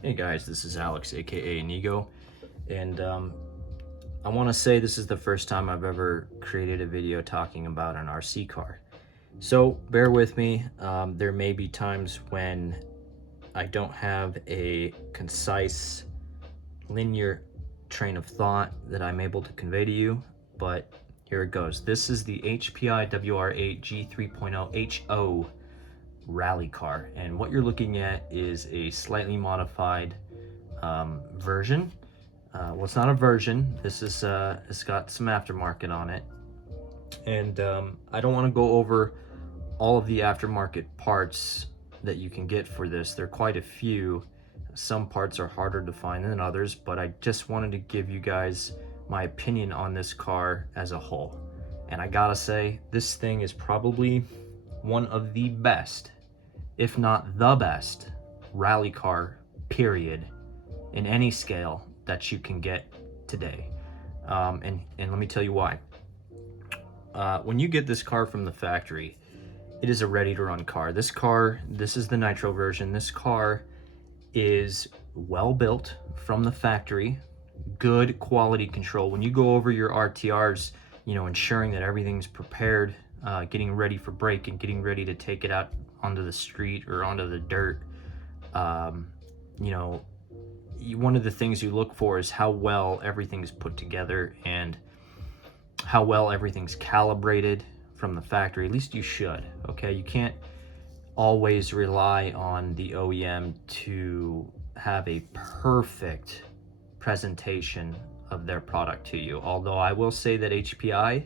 Hey guys, this is Alex, aka Inigo, and I want to say this is the first time I've ever created a video talking about an RC car. So bear with me. There may be times when I don't have a concise, linear train of thought that I'm able to convey to you, but here it goes. This is the HPI WR8 G3.0 HO rally car, and what you're looking at is a slightly modified version. Well, it's not a version. This is it's got some aftermarket on it, and I don't want to go over all of the aftermarket parts that you can get for this. There are quite a few. Some parts are harder to find than others, but I just wanted to give you guys my opinion on this car as a whole. And I gotta say, this thing is probably one of the best, if not the best, rally car, period, in any scale that you can get today. And let me tell you why. When you get this car from the factory, it is a ready-to-run car. This is the Nitro version. This car is well built from the factory, good quality control. When you go over your RTRs, ensuring that everything's prepared, getting ready for braking, getting ready to take it out onto the street or onto the dirt, one of the things you look for is how well everything's put together and how well everything's calibrated from the factory. At least you should, okay? You can't always rely on the OEM to have a perfect presentation of their product to you. Although I will say that HPI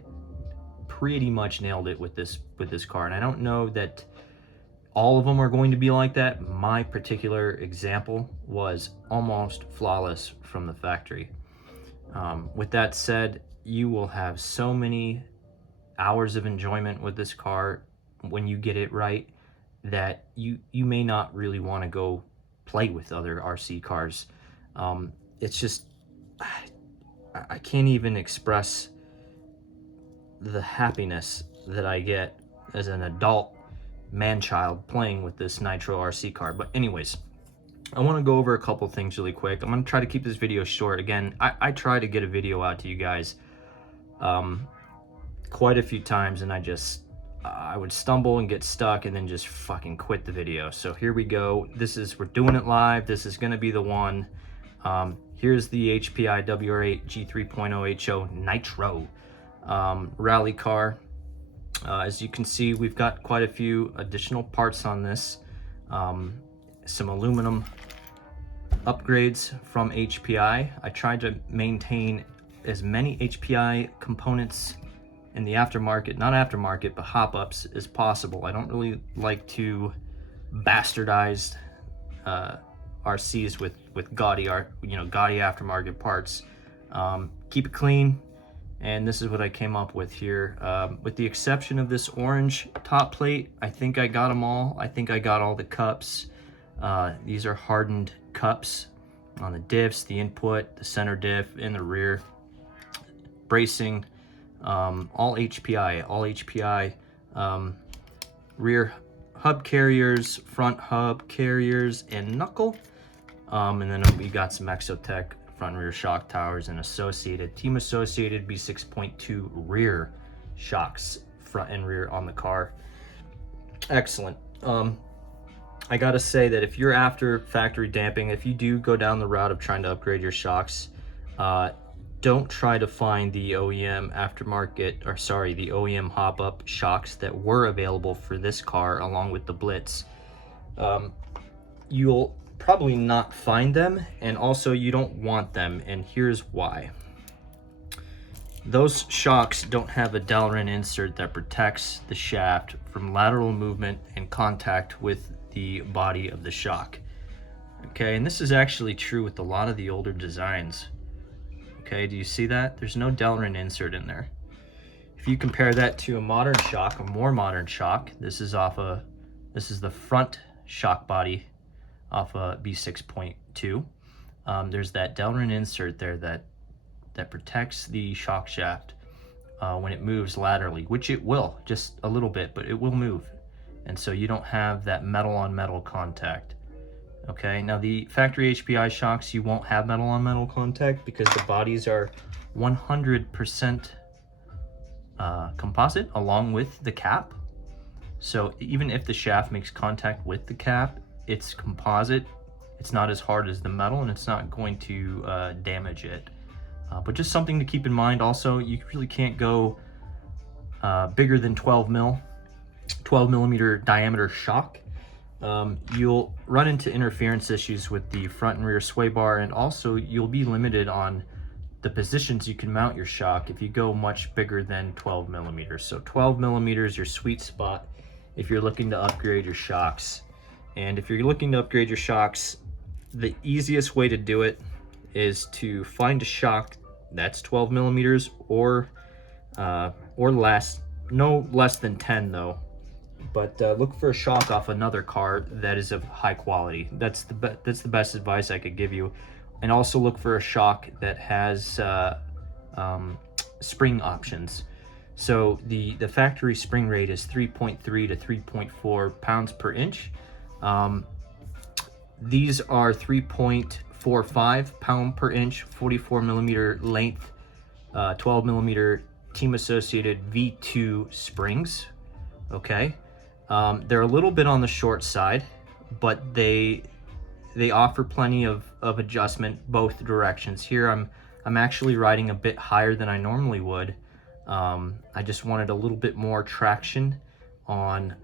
pretty much nailed it with this car, and I don't know that all of them are going to be like that. My particular example was almost flawless from the factory. With that said, you will have so many hours of enjoyment with this car when you get it right that you may not really want to go play with other RC cars. It's just, I can't even express the happiness that I get as an adult man-child playing with this Nitro RC car. But anyways, I want to go over a couple things really quick. I'm going to try to keep this video short. Again, I try to get a video out to you guys quite a few times, and I would stumble and get stuck and then just fucking quit the video. So here we go. We're doing it live. This is going to be the one. Here's the HPI WR8 G3.0 HO Nitro rally car. As you can see, we've got quite a few additional parts on this. Some aluminum upgrades from HPI. I tried to maintain as many HPI components in the aftermarket, not aftermarket, but hop-ups as possible. I don't really like to bastardize RCs with gaudy aftermarket parts. Keep it clean. And this is what I came up with here. With the exception of this orange top plate, I think I got them all. I think I got all the cups. These are hardened cups on the diffs, the input, the center diff, and the rear. Bracing, all HPI. Rear hub carriers, front hub carriers, and knuckle. And then we got some Exotech front and rear shock towers and Team Associated B6.2 rear shocks, front and rear on the car. Excellent. I gotta say that if you're after factory damping, if you do go down the route of trying to upgrade your shocks, don't try to find the OEM the OEM hop-up shocks that were available for this car along with the Blitz. You'll probably not find them, and also you don't want them, and here's why. Those shocks don't have a Delrin insert that protects the shaft from lateral movement and contact with the body of the shock. Okay, and this is actually true with a lot of the older designs. Okay, do you see that? There's no Delrin insert in there. If you compare that to a modern shock, a more modern shock, this is the front shock body off a B6.2. There's that Delrin insert there that protects the shock shaft when it moves laterally, which it will, just a little bit, but it will move. And so you don't have that metal on metal contact. Okay, now the factory HPI shocks, you won't have metal on metal contact because the bodies are 100% composite along with the cap. So even if the shaft makes contact with the cap, it's composite. It's not as hard as the metal and it's not going to damage it. But just something to keep in mind also, you really can't go bigger than 12 millimeter diameter shock. You'll run into interference issues with the front and rear sway bar, and also you'll be limited on the positions you can mount your shock if you go much bigger than 12 millimeters. So 12 millimeters, your sweet spot if you're looking to upgrade your shocks. And if you're looking to upgrade your shocks, the easiest way to do it is to find a shock that's 12 millimeters or less, no less than 10 though. But look for a shock off another car that is of high quality. That's the best advice I could give you. And also look for a shock that has spring options. So the factory spring rate is 3.3 to 3.4 pounds per inch. These are 3.45 pound per inch, 44 millimeter length, 12 millimeter team associated V2 springs. Okay. They're a little bit on the short side, but they offer plenty of adjustment both directions. Here I'm actually riding a bit higher than I normally would. I just wanted a little bit more traction on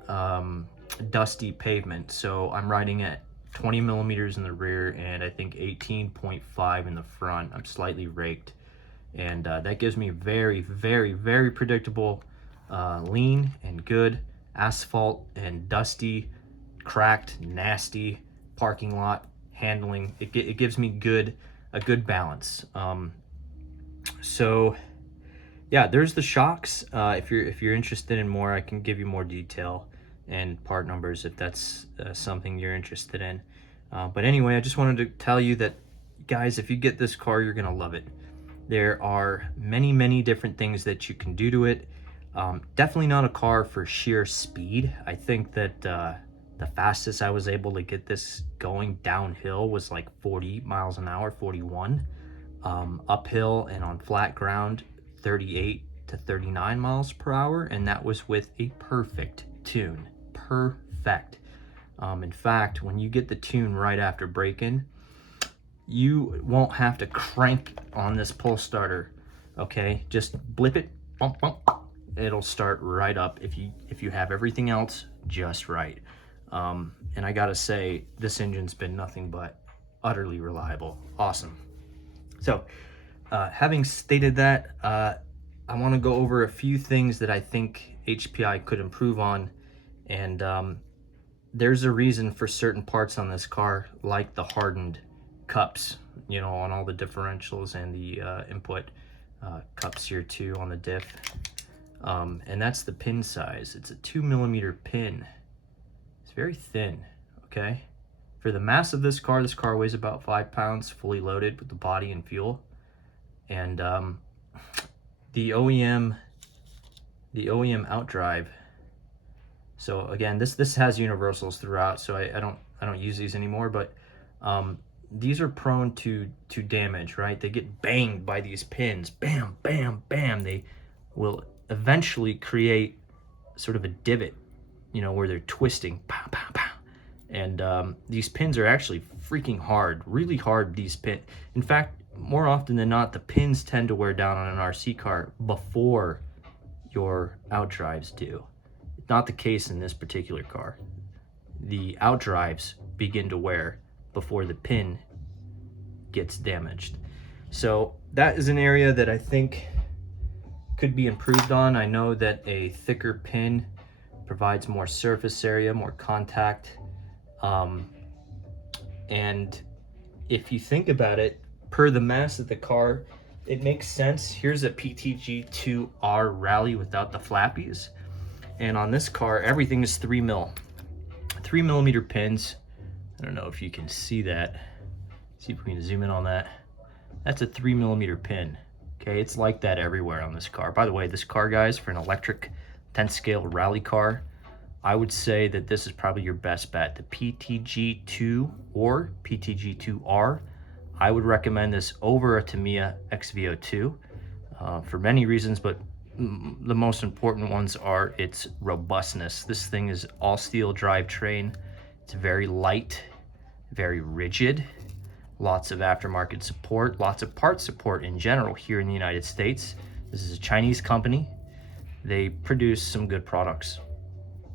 dusty pavement, so I'm riding at 20 millimeters in the rear and I think 18.5 in the front. I'm slightly raked, and that gives me very, very, very predictable lean and good asphalt and dusty, cracked, nasty parking lot handling. It gives me a good balance. So yeah, there's the shocks. If you're interested in more, I can give you more detail and part numbers if that's something you're interested in. But anyway, I just wanted to tell you that, guys, if you get this car, you're gonna love it. There are many, many different things that you can do to it. Definitely not a car for sheer speed. I think that the fastest I was able to get this going downhill was like 40 miles an hour, 41. Uphill and on flat ground, 38 to 39 miles per hour, and that was with a perfect tune. Perfect. In fact, when you get the tune right after braking, you won't have to crank on this pull starter. Okay, just blip it, bump, bump. It'll start right up if you have everything else just right. And I gotta say, this engine's been nothing but utterly reliable. Awesome. So having stated that, I want to go over a few things that I think HPI could improve on. And there's a reason for certain parts on this car, like the hardened cups, you know, on all the differentials and the input cups here too on the diff. And that's the pin size. It's a 2 millimeter pin. It's very thin, okay? For the mass of this car weighs about 5 pounds, fully loaded with the body and fuel. And the OEM outdrive. So again, this has universals throughout, so I don't use these anymore, but these are prone to damage, right? They get banged by these pins, bam, bam, bam. They will eventually create sort of a divot, you know, where they're twisting, pow, pow, pow. And these pins are actually freaking hard, really hard, these pins. In fact, more often than not, the pins tend to wear down on an RC car before your outdrives do. It's not the case in this particular car. The outdrives begin to wear before the pin gets damaged. So that is an area that I think could be improved on. I know that a thicker pin provides more surface area, more contact. And if you think about it, per the mass of the car, it makes sense. Here's a PTG2R Rally without the flappies. And on this car, everything is 3 millimeter pins. I don't know if you can see that. See if we can zoom in on that. That's a 3 millimeter pin. Okay, it's like that everywhere on this car. By the way, this car, guys, for an electric 10 scale rally car, I would say that this is probably your best bet. The PTG2 or PTG2R, I would recommend this over a Tamiya XVO2 for many reasons, but the most important ones are its robustness. This thing is all steel drivetrain. It's very light, very rigid, lots of aftermarket support, lots of part support in general here in the United States. This is a Chinese company. They produce some good products.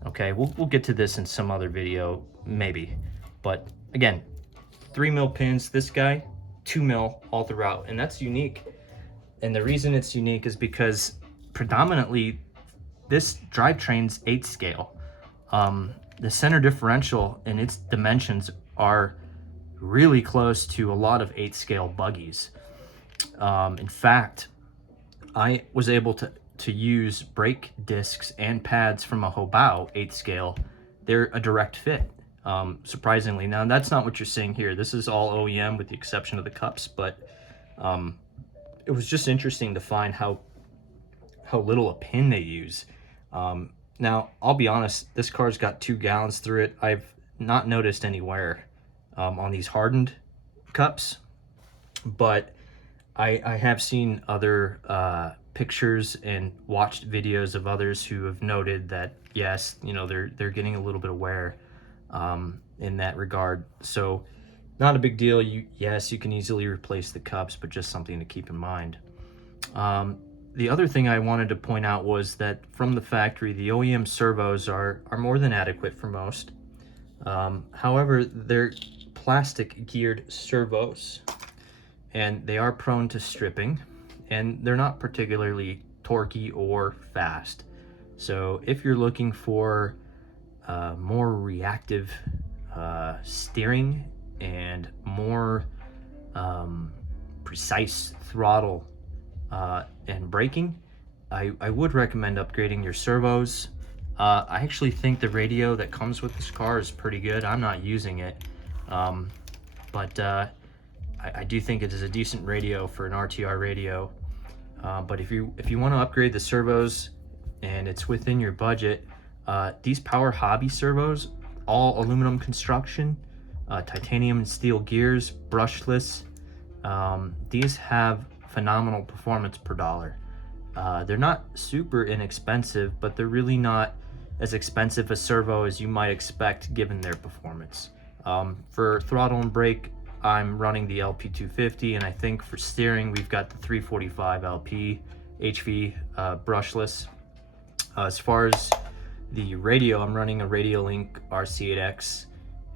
Okay, we'll get to this in some other video, maybe. But again, 3mm pins, this guy, 2mm all throughout, and that's unique. And the reason it's unique is because predominantly this drivetrain's 8 scale. The center differential and its dimensions are really close to a lot of 8 scale buggies. In fact, I was able to use brake discs and pads from a Hobao 8 scale. They're a direct fit, surprisingly. Now, that's not what you're seeing here. This is all OEM with the exception of the cups, but it was just interesting to find how little a pin they use. Now, I'll be honest, this car's got 2 gallons through it. I've not noticed any wear on these hardened cups, but I have seen other pictures and watched videos of others who have noted that, yes, you know, they're getting a little bit of wear in that regard. So not a big deal. Yes, you can easily replace the cups, but just something to keep in mind. The other thing I wanted to point out was that from the factory, the OEM servos are more than adequate for most. However, they're plastic geared servos, and they are prone to stripping, and they're not particularly torquey or fast. So if you're looking for more reactive steering and more precise throttle and braking, I would recommend upgrading your servos. I actually think the radio that comes with this car is pretty good. I'm not using it, but I do think it is a decent radio for an RTR radio. But if you want to upgrade the servos and it's within your budget, these Power Hobby servos, all aluminum construction, titanium and steel gears, brushless. These have phenomenal performance per dollar. They're not super inexpensive, but they're really not as expensive a servo as you might expect given their performance. For throttle and brake, I'm running the LP250, and I think for steering, we've got the 345 LP HV brushless. As far as the radio, I'm running a Radiolink RC8X,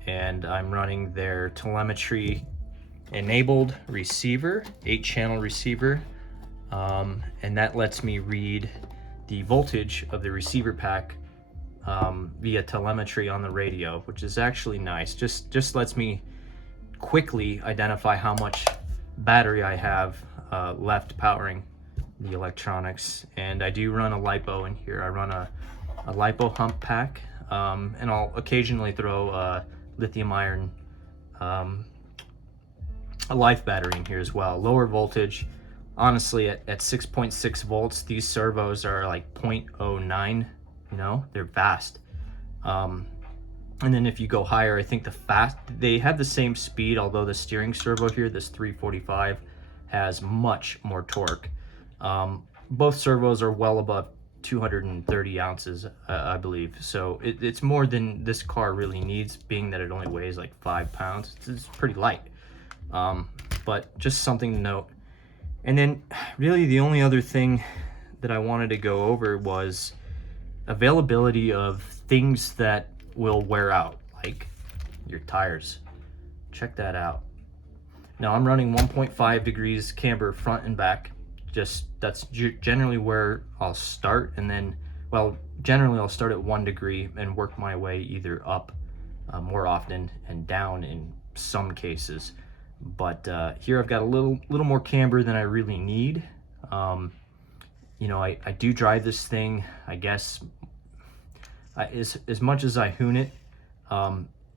and I'm running their telemetry enabled receiver, 8-channel receiver, and that lets me read the voltage of the receiver pack via telemetry on the radio, which is actually nice. Just lets me quickly identify how much battery I have left powering the electronics. And I do run a LiPo in here. I run a LiPo hump pack, and I'll occasionally throw a lithium iron a life battery in here as well. Lower voltage, honestly, at 6.6 volts, these servos are like 0.09, you know, they're fast. And then if you go higher, I think they have the same speed, although the steering servo here, this 345, has much more torque. Both servos are well above 230 ounces, I believe. So it's more than this car really needs, being that it only weighs like 5 pounds. It's pretty light, but just something to note. And then really the only other thing that I wanted to go over was availability of things that will wear out, like your tires. Check that out. Now I'm running 1.5 degrees camber front and back. That's generally where I'll start, and then, well, generally I'll start at 1 degree and work my way either up more often and down in some cases. But here I've got a little more camber than I really need. You know, I do drive this thing, I guess, as much as I hoon it,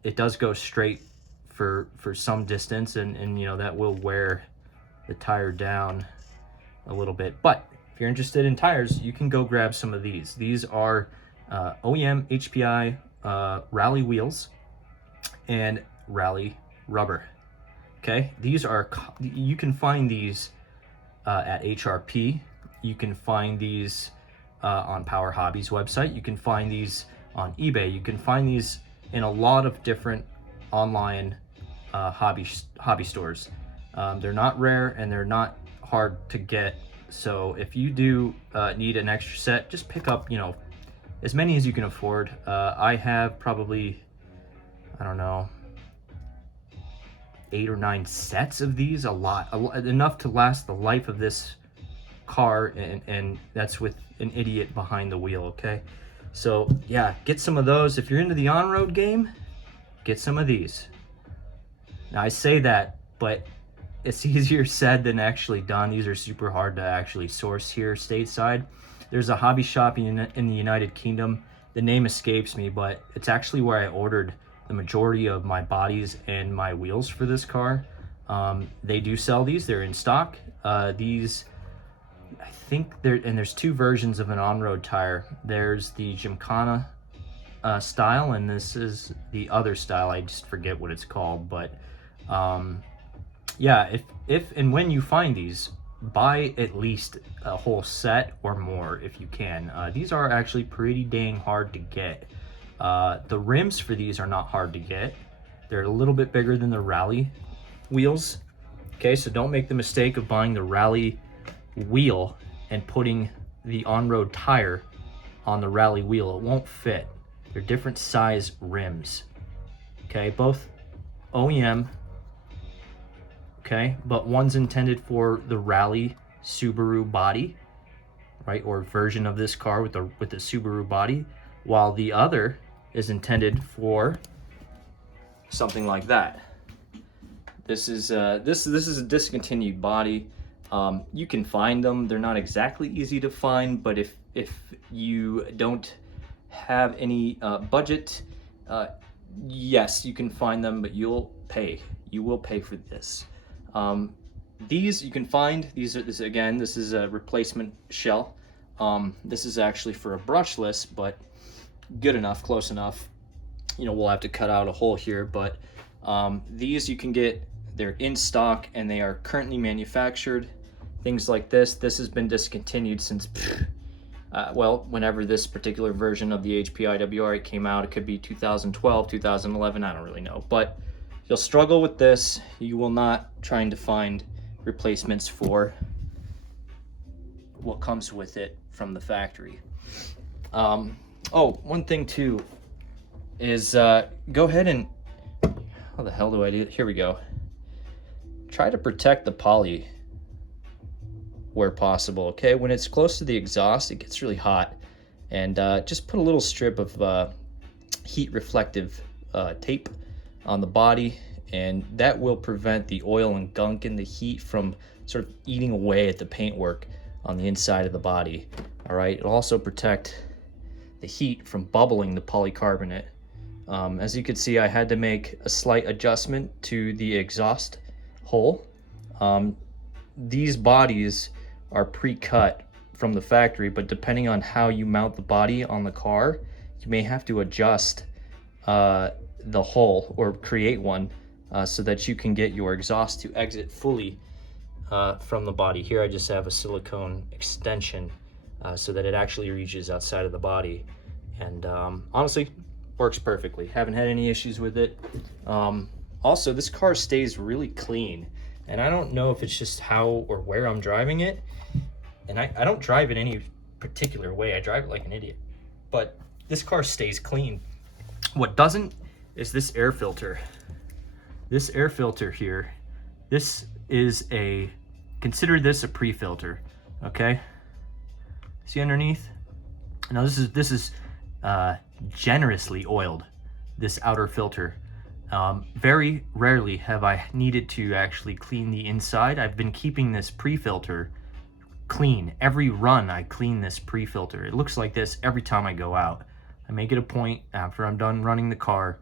it does go straight for some distance, and you know, that will wear the tire down a little bit. But if you're interested in tires, you can go grab some of these. These are OEM HPI rally wheels and rally rubber. Okay, these are, you can find these at HRP. You can find these on Power Hobby's website. You can find these on eBay. You can find these in a lot of different online hobby stores. They're not rare and they're not hard to get. So if you do need an extra set, just pick up, you know, as many as you can afford. I have probably, I don't know, 8 or 9 sets of these, a lot, enough to last the life of this car, and that's with an idiot behind the wheel. Okay, so yeah, get some of those. If you're into the on-road game, get some of these. Now I say that, but it's easier said than actually done. These are super hard to actually source here stateside. There's a hobby shop in the United Kingdom. The name escapes me, but it's actually where I ordered the majority of my bodies and my wheels for this car. They do sell these. They're in stock. These, I think there's 2 versions of an on-road tire. There's the Gymkhana style, and this is the other style. I just forget what it's called, but yeah, if and when you find these, buy at least a whole set or more if you can. These are actually pretty dang hard to get. The rims for these are not hard to get. They're a little bit bigger than the rally wheels. Okay, so don't make the mistake of buying the rally wheel and putting the on-road tire on the rally wheel. It won't fit. They're different size rims. Okay, both OEM. Okay, but one's intended for the rally Subaru body, right, or version of this car with the Subaru body, while the other is intended for something like that. This is this is a discontinued body. You can find them. They're not exactly easy to find, but if you don't have any budget, yes, you can find them, but you'll pay. You will pay for this. These you can find. This is a replacement shell. This is actually for a brushless, but good enough, close enough. You know, we'll have to cut out a hole here, but these you can get. They're in stock and they are currently manufactured. Things like this has been discontinued since, well, whenever this particular version of the HPI WR8 came out. It could be 2012, 2011, I don't really know. But you'll struggle with this. You will not trying to find replacements for what comes with it from the factory. Oh, one thing too is go ahead and, how the hell do I do it? Here we go. Try to protect the poly where possible, okay? When it's close to the exhaust, it gets really hot. And just put a little strip of heat reflective tape on the body, and that will prevent the oil and gunk and the heat from sort of eating away at the paintwork on the inside of the body. All right, it'll also protect the heat from bubbling the polycarbonate. As you can see, I had to make a slight adjustment to the exhaust hole. These bodies are pre-cut from the factory, but depending on how you mount the body on the car, you may have to adjust the hole or create one so that you can get your exhaust to exit fully from the body. Here I just have a silicone extension so that it actually reaches outside of the body, and honestly works perfectly. Haven't had any issues with it. Also, this car stays really clean, and I don't know if it's just how or where I'm driving it, and I don't drive it any particular way. I drive it like an idiot, but this car stays clean. What doesn't is this air filter. This air filter here, this is consider this a pre-filter, okay? See underneath? Now this is generously oiled, this outer filter. Very rarely have I needed to actually clean the inside. I've been keeping this pre-filter clean. Every run I clean this pre-filter. It looks like this every time I go out. I make it a point after I'm done running the car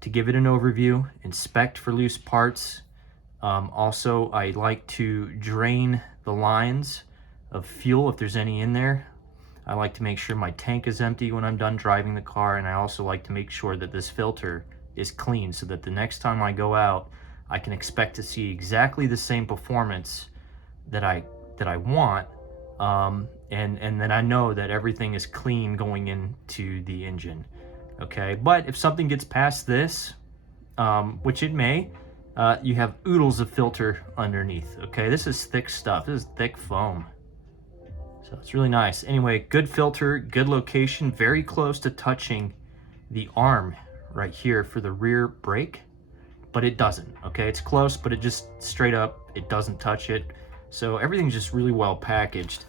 to give it an overview, inspect for loose parts. Also, I like to drain the lines of fuel if there's any in there. I like to make sure my tank is empty when I'm done driving the car, and I also like to make sure that this filter is clean so that the next time I go out, I can expect to see exactly the same performance that I want, and then I know that everything is clean going into the engine. Okay, but if something gets past this, which it may, you have oodles of filter underneath. Okay, this is thick stuff. This is thick foam. So it's really nice. Anyway, good filter, good location, very close to touching the arm right here for the rear brake, but it doesn't. Okay, it's close, but it just straight up, it doesn't touch it. So everything's just really well packaged.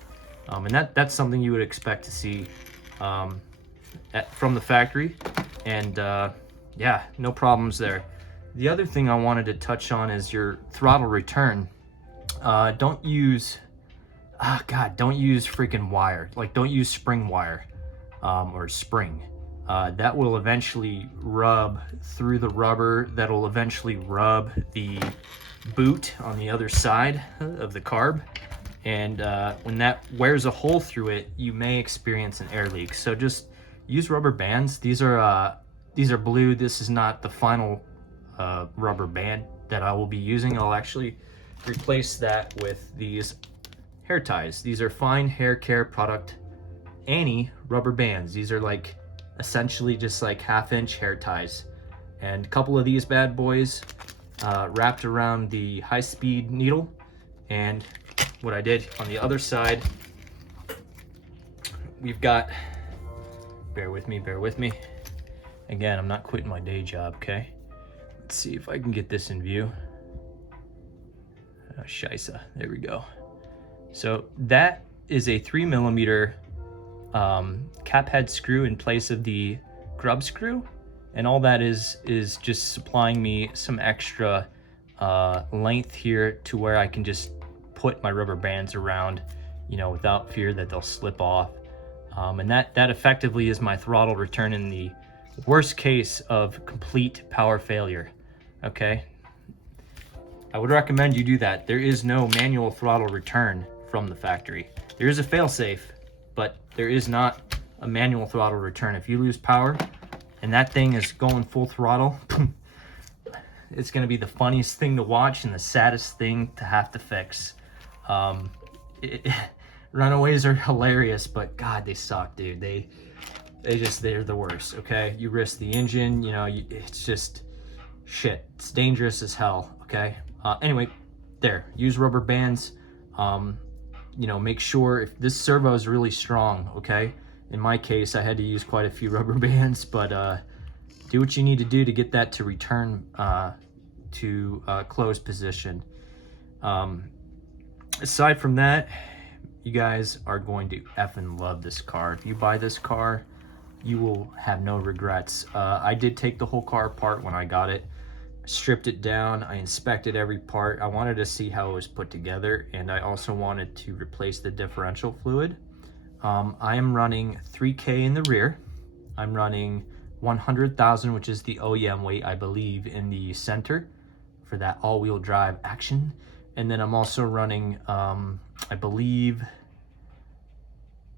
And that's something you would expect to see from the factory. And yeah, no problems there. The other thing I wanted to touch on is your throttle return. Don't use freaking wire. Like, don't use spring wire or spring. That will eventually rub through the rubber. That'll eventually rub the boot on the other side of the carb. And when that wears a hole through it, you may experience an air leak. So just use rubber bands. These are blue. This is not the final rubber band that I will be using. I'll actually replace that with these hair ties. These are Fine Hair Care Product Annie rubber bands. These are like essentially just like 1/2-inch hair ties, and a couple of these bad boys wrapped around the high-speed needle. And what I did on the other side, we've got, bear with me again, I'm not quitting my day job. Okay, let's see if I can get this in view. Oh, scheisse, there we go. So that is a 3mm cap head screw in place of the grub screw, and all that is just supplying me some extra length here to where I can just put my rubber bands around, you know, without fear that they'll slip off. And that effectively is my throttle return in the worst case of complete power failure. Okay, I would recommend you do that. There is no manual throttle return from the factory. There is a failsafe, but there is not a manual throttle return. If you lose power and that thing is going full throttle, it's going to be the funniest thing to watch and the saddest thing to have to fix. Runaways are hilarious, but God, they suck, dude. They're the worst. Okay, you risk the engine, you know, it's just shit. It's dangerous as hell. Okay, anyway, there, use rubber bands. You know, make sure if this servo is really strong. Okay, in my case I had to use quite a few rubber bands, but do what you need to do to get that to return to closed position. Aside from that, you guys are going to effing love this car. If you buy this car, you will have no regrets. I did take the whole car apart when I got it, stripped it down, I inspected every part. I wanted to see how it was put together, and I also wanted to replace the differential fluid. I am running 3K in the rear. I'm running 100,000, which is the OEM weight, I believe, in the center for that all-wheel drive action. And then I'm also running, I believe,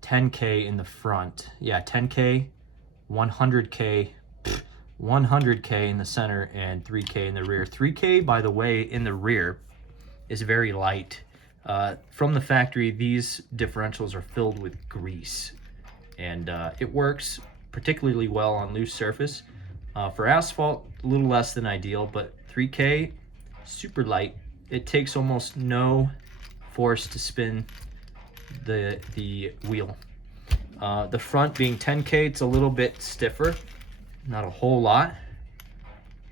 10K in the front. Yeah, 10K, 100K, 100K in the center, and 3K in the rear. 3K, by the way, in the rear is very light. From the factory, these differentials are filled with grease, and it works particularly well on loose surface. For asphalt, a little less than ideal, but 3K, super light. It takes almost no force to spin the wheel. The front being 10K, it's a little bit stiffer, not a whole lot,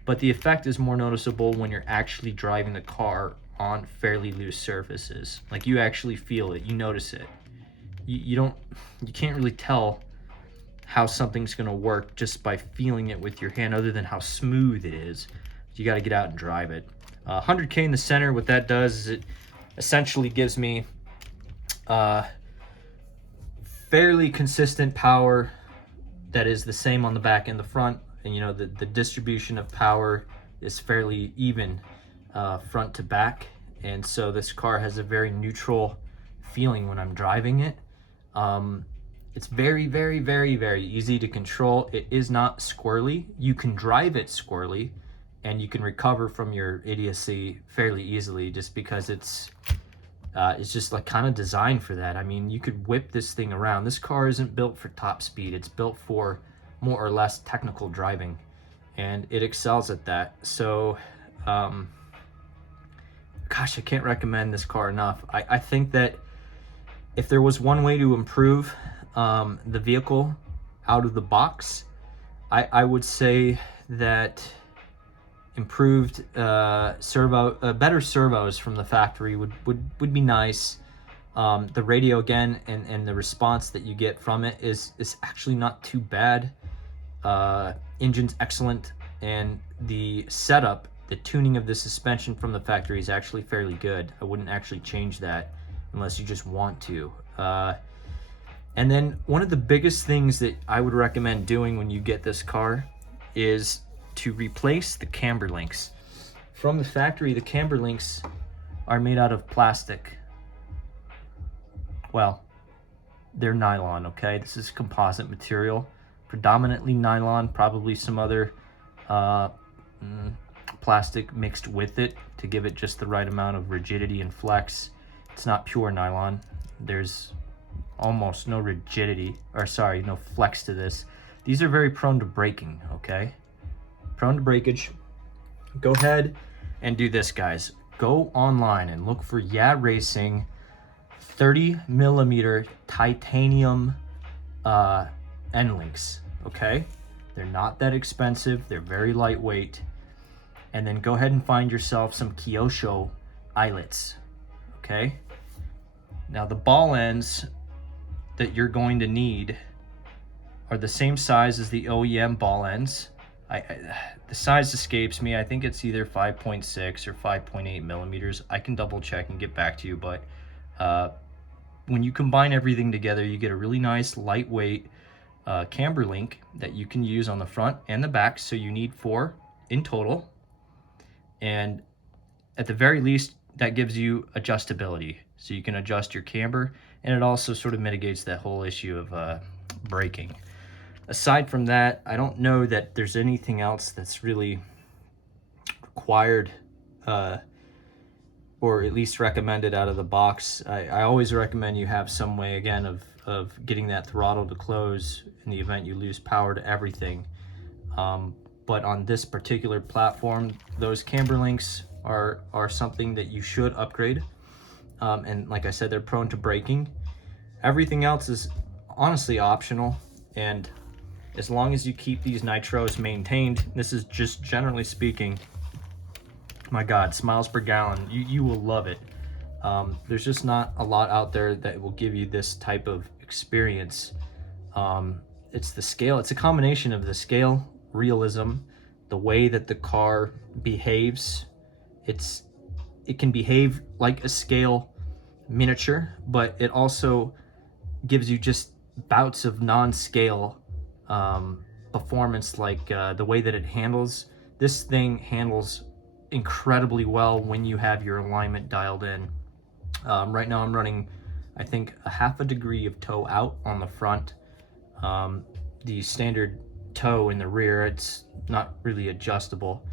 but the effect is more noticeable when you're actually driving the car on fairly loose surfaces. Like, you actually feel it, you notice it. You can't really tell how something's gonna work just by feeling it with your hand, other than how smooth it is. You got to get out and drive it. 100K in the center, what that does is it essentially gives me fairly consistent power that is the same on the back and the front, and you know, the distribution of power is fairly even front to back, and so this car has a very neutral feeling when I'm driving it. It's very, very, very, very easy to control. It is not squirrely. You can drive it squirrely, and you can recover from your idiocy fairly easily just because it's just like kind of designed for that. I mean, you could whip this thing around. This car isn't built for top speed. It's built for more or less technical driving, and it excels at that. So, gosh, I can't recommend this car enough. I think that if there was one way to improve the vehicle out of the box, I would say that improved better servos from the factory would be nice. The radio again and the response that you get from it is actually not too bad. Engine's excellent, and the setup, the tuning of the suspension from the factory is actually fairly good. I wouldn't actually change that unless you just want to. And then one of the biggest things that I would recommend doing when you get this car is to replace the camber links. From the factory, the camber links are made out of plastic. Well, they're nylon, okay? This is composite material, predominantly nylon, probably some other plastic mixed with it to give it just the right amount of rigidity and flex. It's not pure nylon. There's almost no rigidity, or sorry, no flex to this. These are very prone to breaking, okay? Prone to breakage. Go ahead and do this, guys. Go online and look for Yeah Racing 30mm titanium end links, okay? They're not that expensive. They're very lightweight. And then go ahead and find yourself some Kyosho eyelets, okay? Now the ball ends that you're going to need are the same size as the OEM ball ends. The size escapes me. I think it's either 5.6 or 5.8 millimeters. I can double check and get back to you, but when you combine everything together, you get a really nice lightweight camber link that you can use on the front and the back. So you need 4 in total. And at the very least, that gives you adjustability. So you can adjust your camber, and it also sort of mitigates that whole issue of braking. Aside from that, I don't know that there's anything else that's really required or at least recommended out of the box. I always recommend you have some way, again, of getting that throttle to close in the event you lose power to everything. But on this particular platform, those camber links are something that you should upgrade. And like I said, they're prone to breaking. Everything else is honestly optional, and as long as you keep these nitros maintained, this is just generally speaking, my God, smiles per gallon, you will love it. There's just not a lot out there that will give you this type of experience. It's the scale, it's a combination of the scale, realism, the way that the car behaves. It can behave like a scale miniature, but it also gives you just bouts of non-scale performance, like the way that it handles. This thing handles incredibly well when you have your alignment dialed in. Right now I'm running, I think, a ½ degree of toe out on the front. The standard toe in the rear, it's not really adjustable.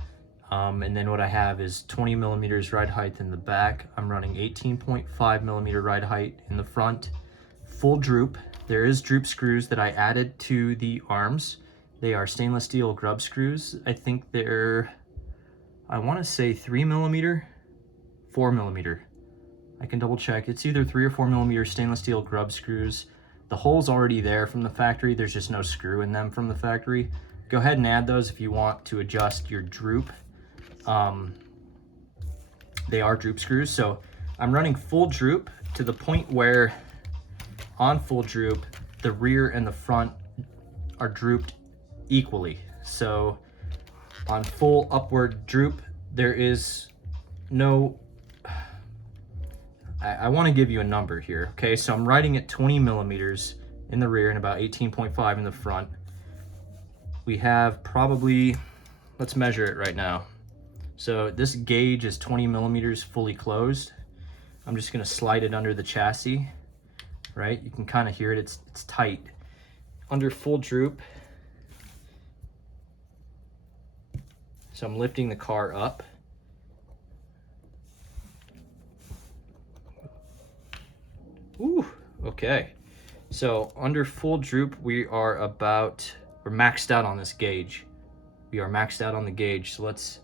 And then what I have is 20 millimeters ride height in the back. I'm running 18.5 millimeter ride height in the front. Full droop. There is droop screws that I added to the arms. They are stainless steel grub screws. I think they're, I want to say 3 millimeter, 4 millimeter. I can double check. It's either 3 or 4 millimeter stainless steel grub screws. The hole's already there from the factory. There's just no screw in them from the factory. Go ahead and add those if you want to adjust your droop. They are droop screws, so I'm running full droop to the point where on full droop, the rear and the front are drooped equally. So on full upward droop, there is no, I want to give you a number here, okay? So I'm riding at 20 millimeters in the rear and about 18.5 in the front. We have probably, let's measure it right now. So this gauge is 20 millimeters fully closed. I'm just gonna slide it under the chassis, right? You can kind of hear it, it's tight. under full droop. So I'm lifting the car up. Ooh, okay. So under full droop, we're maxed out on this gauge. We are maxed out on the gauge. So let's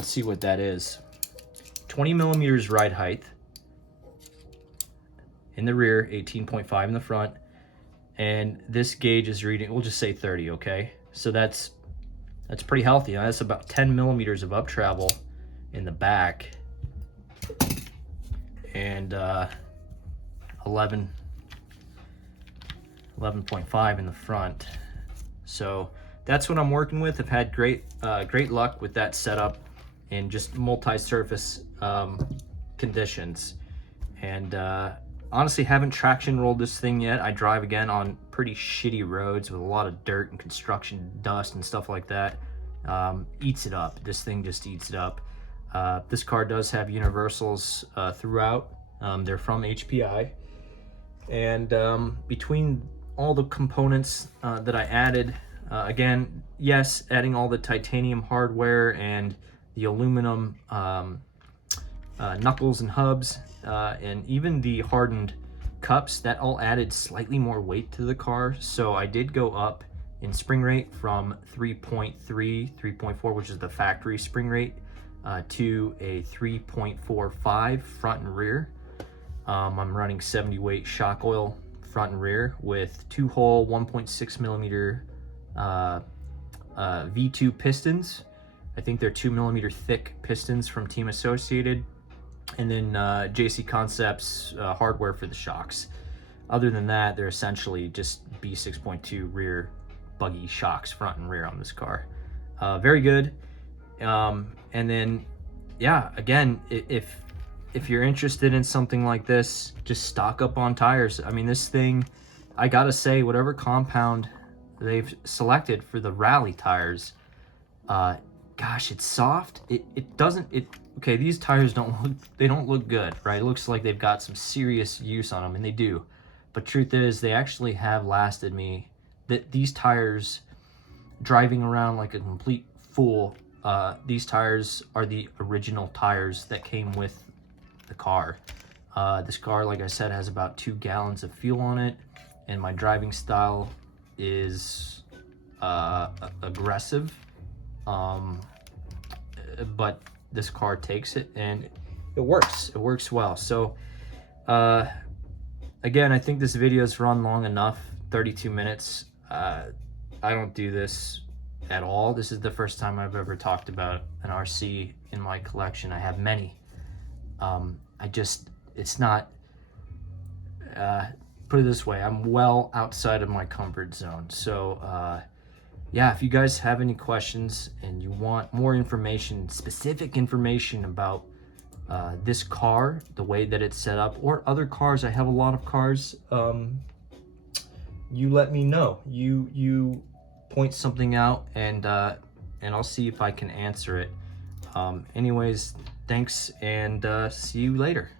see what that is. 20 millimeters ride height in the rear, 18.5 in the front. And this gauge is reading, we'll just say 30, okay? So that's pretty healthy. That's about 10 millimeters of up travel in the back, and 11.5 in the front. So that's what I'm working with. I've had great luck with that setup in just multi-surface conditions, and honestly haven't traction rolled this thing yet. I drive again on pretty shitty roads with a lot of dirt and construction dust and stuff like that. Eats it up. This thing just eats it up. This car does have universals throughout. They're from HPI, and between all the components that I added, again, yes, adding all the titanium hardware and the aluminum knuckles and hubs, and even the hardened cups, that all added slightly more weight to the car. So I did go up in spring rate from 3.3, 3.4, which is the factory spring rate, to a 3.45 front and rear. I'm running 70 weight shock oil front and rear with 2-hole 1.6 millimeter V2 pistons. I think they're 2 millimeter thick pistons from Team Associated, and then JC Concepts hardware for the shocks. Other than that, they're essentially just B6.2 rear buggy shocks front and rear on this car. Very good. And then, yeah, again, if you're interested in something like this, just stock up on tires. I mean, this thing, I gotta say, whatever compound they've selected for the rally tires, gosh, it's soft. Okay, these tires don't look good, right? It looks like they've got some serious use on them, and they do. But truth is, they actually have lasted me. These tires, driving around like a complete fool, these tires are the original tires that came with the car. This car, like I said, has about 2 gallons of fuel on it, and my driving style is aggressive, but this car takes it, and it works well. So again, I think this video's run long enough, 32 minutes. I don't do this at all. This is the first time I've ever talked about an RC in my collection. I have many. It's not, put it this way, I'm well outside of my comfort zone. So yeah, if you guys have any questions and you want more information, specific information about this car, the way that it's set up, or other cars, I have a lot of cars, you let me know. You point something out, and I'll see if I can answer it. Anyways, thanks, and see you later.